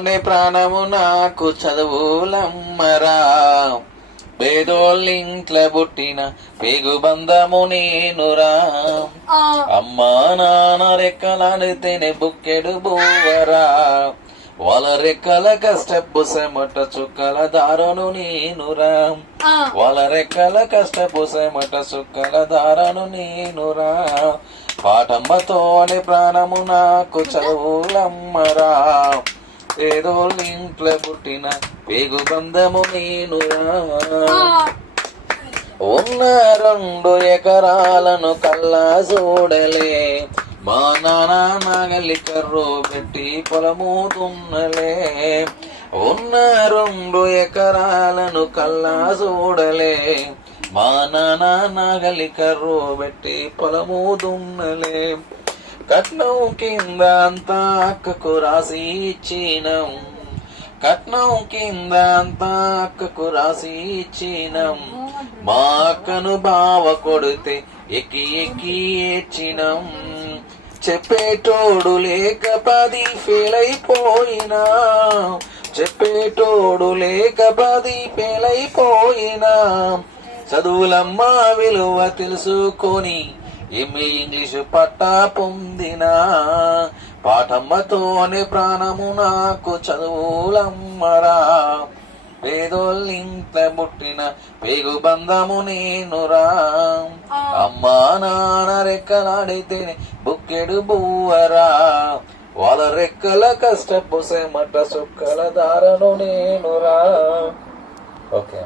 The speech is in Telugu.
చదువులతోనే ప్రాణము నాకు చదువులమ్మరా, పేదోళ్ళింట్ల పుట్టిన పేగు బంధము నేనురా. అమ్మా నాన్న రెక్కలాడితేనే బుక్కెడు బూవరా, వాళ్ళ రెక్కల కష్టపు సెమట చుక్కల దారను నేనురా, వాళ్ళ రెక్కల కష్టపు సెమట చుక్కల దారను నేనురా. పాఠమ్మతోనే ప్రాణము నాకు చదువులమ్మరా, పేదోళ్ళింట్ల పుట్టిన పేగు బంధము నేనురా. ఉన్న 2 ఎకరాలను కల్లా చూడలే, మా నాన్న నాగలి కర్రు పెట్టి పొలము దున్నలే. ఉన్న 2 ఎకరాలను కల్లా చూడలే, మా నాన్న నాగలి కర్రు పెట్టి పొలము దున్నలే. కట్నం కింద అంతా అక్కకు రాసి ఇచ్చినం, కట్నం కింద అంతా అక్కకు రాసి ఇచ్చినం. మా అక్కను బావ కొడితే ఎక్కి ఎక్కి ఏడ్చినం. చెప్పేటోడు లేక 10 ఫెయిల్ అయిపోయినా, చెప్పేటోడు లేక 10 ఫెయిల్ అయిపోయినా. చదువులమ్మ విలువ తెలుసుకొని ఎంఏ ఇంగ్లీషు పట్టా పొందినా, పాఠమ్మతోనే ప్రాణము నాకు చదువులమ్మరా, పేదోళ్ళింత పుట్టిన పేగు బంధము నేనురా. అమ్మా నాన్న రెక్కలాడితేనే బుక్కెడు బువ్వరా, వాళ్ళ రెక్కల కష్టపు సెమట చుక్కల దారను నేనురా. ఓకే.